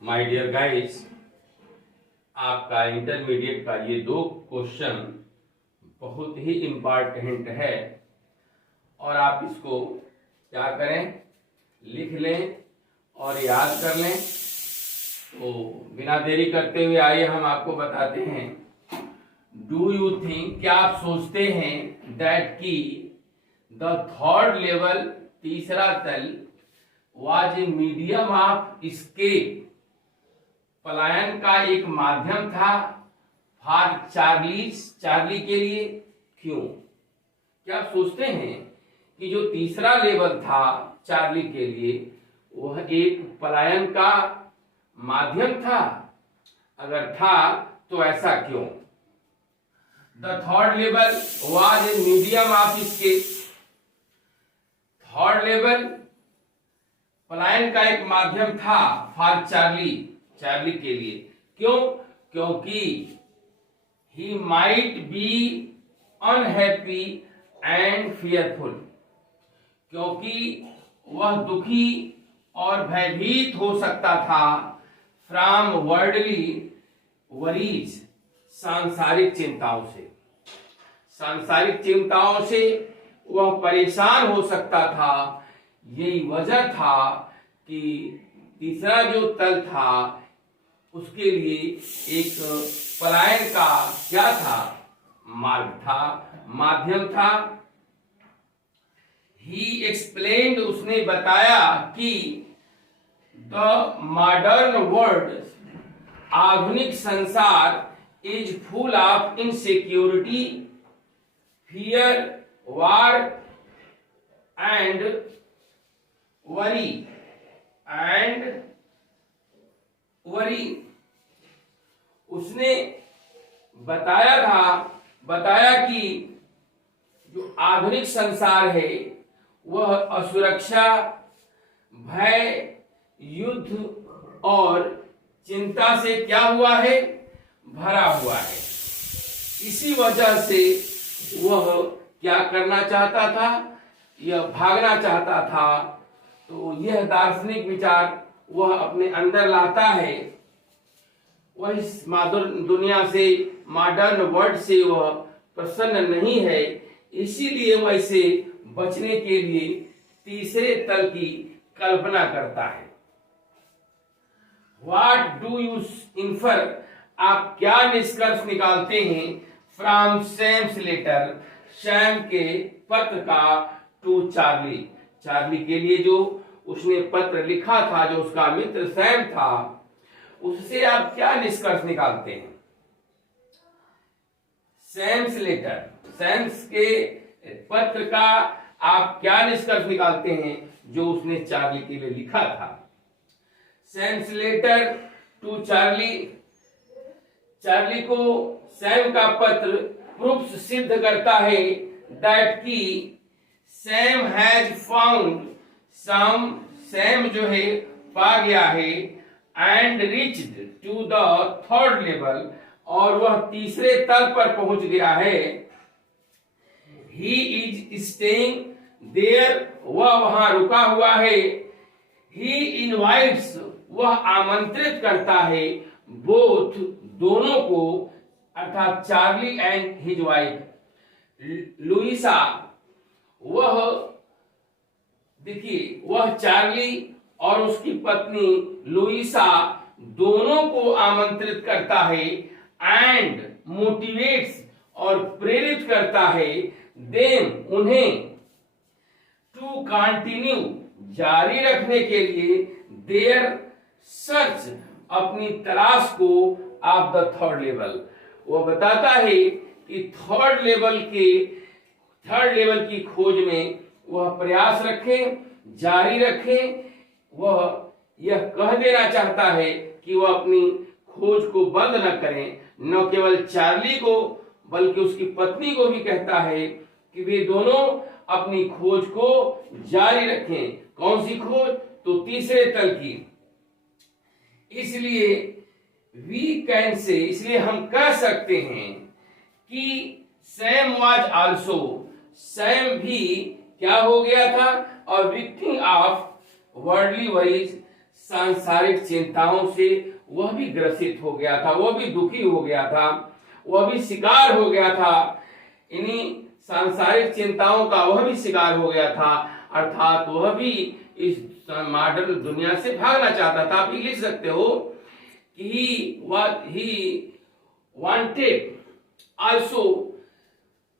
My dear guys, आपका intermediate का ये 2 क्वेश्चन बहुत ही इम्पॉर्टेंट है और आप इसको क्या करें, लिख लें और याद कर लें। तो बिना देरी करते हुए आइए हम आपको बताते हैं। डू यू थिंक, क्या आप सोचते हैं दैट की द थर्ड लेवल, तीसरा तल, was a medium of escape, पलायन का एक माध्यम था फॉर चार्ली के लिए। क्यों? क्या आप सोचते हैं कि जो तीसरा लेवल था चार्ली के लिए वह एक पलायन का माध्यम था? अगर था तो ऐसा क्यों? The third level was a medium of escape, third level पलायन का एक माध्यम था फॉर चार्ली के लिए। क्यों? क्योंकि he might be unhappy and fearful, क्योंकि वह दुखी और भयभीत हो सकता था फ्रॉम वर्ल्डली वरीज, सांसारिक चिंताओं से वह परेशान हो सकता था। यही वजह था कि तीसरा जो तल था उसके लिए एक पलायन का क्या था, मार्ग था, माध्यम था। ही एक्सप्लेन्ड, उसने बताया कि द मॉडर्न वर्ल्ड, आधुनिक संसार is full of insecurity, fear, war and worry. उसने बताया कि जो आधुनिक संसार है वह असुरक्षा, भय, युद्ध और चिंता से क्या हुआ है, भरा हुआ है। इसी वजह से वह क्या करना चाहता था, यह भागना चाहता था। तो यह दार्शनिक विचार वह अपने अंदर लाता है। वह इस दुनिया से, मॉडर्न वर्ल्ड से वह प्रसन्न नहीं है, इसीलिए वह इसे बचने के लिए तीसरे तल की कल्पना करता है। What do you infer, आप क्या निष्कर्ष निकालते हैं फ्रॉम सैम्स लेटर, सैम के पत्र का, टू चार्ली के लिए जो उसने पत्र लिखा था, जो उसका मित्र सैम था, उससे आप क्या निष्कर्ष निकालते हैं? सैम्स लेटर, सैम्स के पत्र का आप क्या निष्कर्ष निकालते हैं जो उसने चार्ली के लिए लिखा था? सैम्स लेटर टू चार्ली को सैम का पत्र प्रूफ्स सिद्ध करता है दैट की सैम हैज फाउंड, सैम जो है पा गया है, and reached to the third level, और वह तीसरे तल पर पहुंच गया है। ही इज स्टेइंग देयर, वह वहां रुका हुआ है। ही इनवाइट्स, वह आमंत्रित करता है, बोथ, दोनों को, अर्थात Charlie and his wife Louisa. वह देखिए, वह चार्ली और उसकी पत्नी लुइसा दोनों को आमंत्रित करता है, एंड मोटिवेट्स, और प्रेरित करता है, देम, उन्हें, टू कंटिन्यू, जारी रखने के लिए, देयर सर्च, अपनी तलाश को, ऑफ द थर्ड लेवल। वह बताता है कि थर्ड लेवल की खोज में वह प्रयास रखें, जारी रखें। वह यह कह देना चाहता है कि वह अपनी खोज को बंद न करें। न केवल चार्ली को बल्कि उसकी पत्नी को भी कहता है कि वे दोनों अपनी खोज को जारी रखें। कौन सी खोज? तो तीसरे तल की। इसलिए इसलिए हम कह सकते हैं कि सैम वाज आल्सो, सैम भी क्या हो गया था, और विक्टिम ऑफ वर्ल्डली वरीज, सांसारिक चिंताओं से वह भी ग्रसित हो गया था, वह भी दुखी हो गया था, वह भी शिकार हो गया था, इन्हीं सांसारिक चिंताओं का वह भी शिकार हो गया था, अर्थात वह भी इस मॉडर्न दुनिया से भागना चाहता था। आप लिख सकते हो कि he wanted also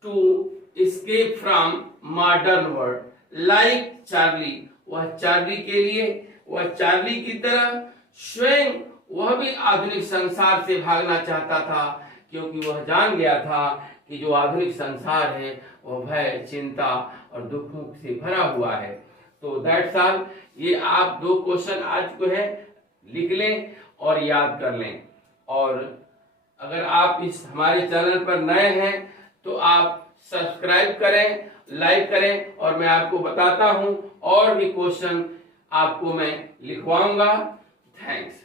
to escape from modern world like Charlie. वह चार्ली के लिए, वह चार्ली की तरह स्वयं वह भी आधुनिक संसार से भागना चाहता था, क्योंकि वह जान गया था कि जो आधुनिक संसार है वह भय, चिंता और दुखों से भरा हुआ है। तो दैट्स ऑल। ये आप 2 क्वेश्चन आज को है लिख लें और याद कर लें। और अगर आप इस हमारे चैनल पर नए हैं तो आप सब्सक्राइब करें, लाइक करें, और मैं आपको बताता हूं और भी क्वेश्चन आपको मैं लिखवाऊंगा। थैंक्स।